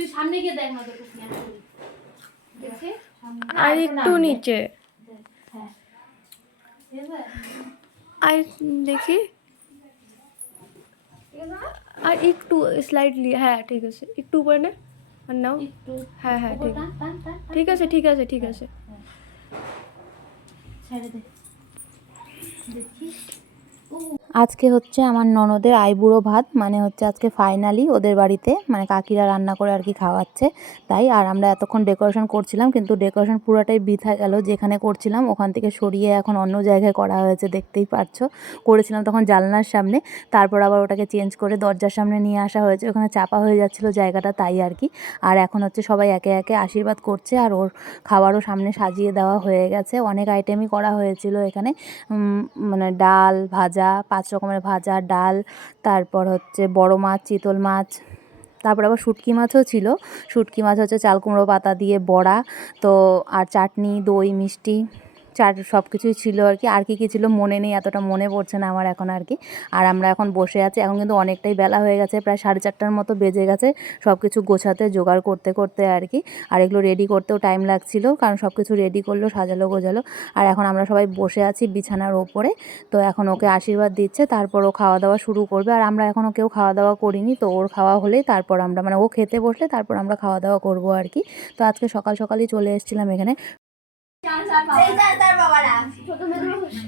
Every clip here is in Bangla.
তুই সামনে গিয়ে দেখ না তোকে স্ক্যান করি দেখে সামনে আর একটু নিচে। হ্যাঁ। ঠিক আছে আর দেখি। আর একটু স্লাইডলি হ্যাঁ ঠিক আছে। একটু উপরে না। আর নাও। একটু। হ্যাঁ হ্যাঁ উপর ঠিক। টান টান টান টান। ঠিক আছে ঠিক আছে ঠিক আছে। ছেড়ে দে। দেখি আজকে হচ্ছে আমার ননদের আইবুড়ো ভাত মানে হচ্ছে আজকে ফাইনালি ওদের বাড়িতে মানে কাকিরা রান্না করে আর কি খাওয়াচ্ছে। তাই আর আমরা এতক্ষণ ডেকোরেশন করছিলাম, কিন্তু ডেকোরেশন পুরোটাই বৃথা গেল। যেখানে করছিলাম, ওখান থেকে সরিয়ে এখন অন্য জায়গায় করা হয়েছে, দেখতেই পারছ। করেছিলাম তখন জানলার সামনে, তারপর আবার ওটাকে চেঞ্জ করে দরজার সামনে নিয়ে আসা হয়েছে। ওখানে চাপা হয়ে যাচ্ছিল জায়গাটা তাই আর কি। আর এখন হচ্ছে সবাই একে একে আশীর্বাদ করছে, আর ওর খাবারও সামনে সাজিয়ে দেওয়া হয়ে গেছে। অনেক আইটেমই করা হয়েছিল এখানে। মানে ডাল, ভাজা পাঁচ রকমের ভাজা, ডাল, তারপর হচ্ছে বড় মাছ, চিতল মাছ, তারপর আবার শুটকি মাছও ছিল। শুটকি মাছ হচ্ছে চাল কুমড়ো পাতা দিয়ে বড়া, তো আর চাটনি, দই, মিষ্টি। চাট সব কিছুই ছিল আর কি। আর কি কী ছিল মনে নেই, এতটা মনে পড়ছে না আমার এখন আর কি। আর আমরা এখন বসে আছি, এখন কিন্তু অনেকটাই বেলা হয়ে গেছে, প্রায় সাড়ে চারটার মতো বেজে গেছে সব কিছু গোছাতে, জোগাড় করতে করতে আর কি। আর এগুলো রেডি করতেও টাইম লাগছিল, কারণ সব কিছু রেডি করল, সাজালো গোজালো আর এখন আমরা সবাই বসে আছি বিছানার ওপরে, তো এখন ওকে আশীর্বাদ দিচ্ছে, তারপর ও খাওয়া দাওয়া শুরু করবে। আর আমরা এখনও কেউ খাওয়া দাওয়া করিনি, তো ওর খাওয়া হলেই তারপর আমরা মানে ও খেতে বসলে তারপর আমরা খাওয়া দাওয়া করব আর কি। তো আজকে সকাল সকালই চলে এসেছিলাম এখানে।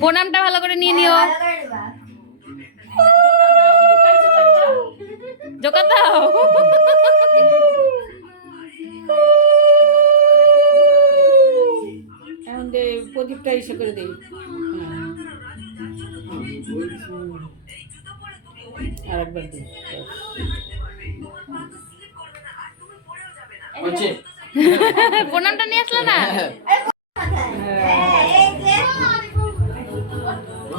প্রণামটা ভালো করে নিয়ে নিও। জোকা দাও। এখন প্রদীপটা ইসে করে দেই। আর দিই। প্রণামটা নিয়ে আসলে না?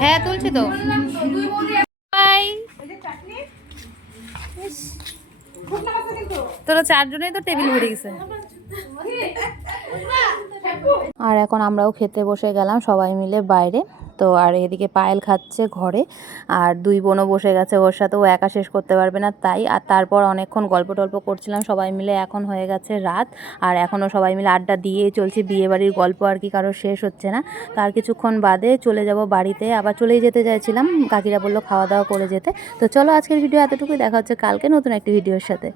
হ্যাঁ তুলছি তো। তোরা চারজনেই তো টেবিল ভরে গেছে। আর এখন আমরাও খেতে বসে গেলাম, সবাই মিলে বাইরে। তো আর এদিকে পায়েল খাচ্ছে ঘরে, আর দুই বোনও বসে গেছে ওর সাথে, ও একা শেষ করতে পারবে না তাই। আর তারপর অনেকক্ষণ গল্প টল্প করছিলাম, সবাই মিলে এখন হয়ে গেছে রাত, আর এখনও সবাই মিলে আড্ডা দিয়েই চলছে বিয়ে বাড়ির গল্প, আর কি কারও শেষ হচ্ছে না। তার কিছুক্ষণ বাদে চলে যাব বাড়িতে, আবার চলেই যেতে চাইছিলাম, কাকিরা বলল খাওয়া দাওয়া করে যেতে। তো চলো আজকের ভিডিও এতটুকুই, দেখা হচ্ছে কালকে নতুন একটি ভিডিওর সাথে।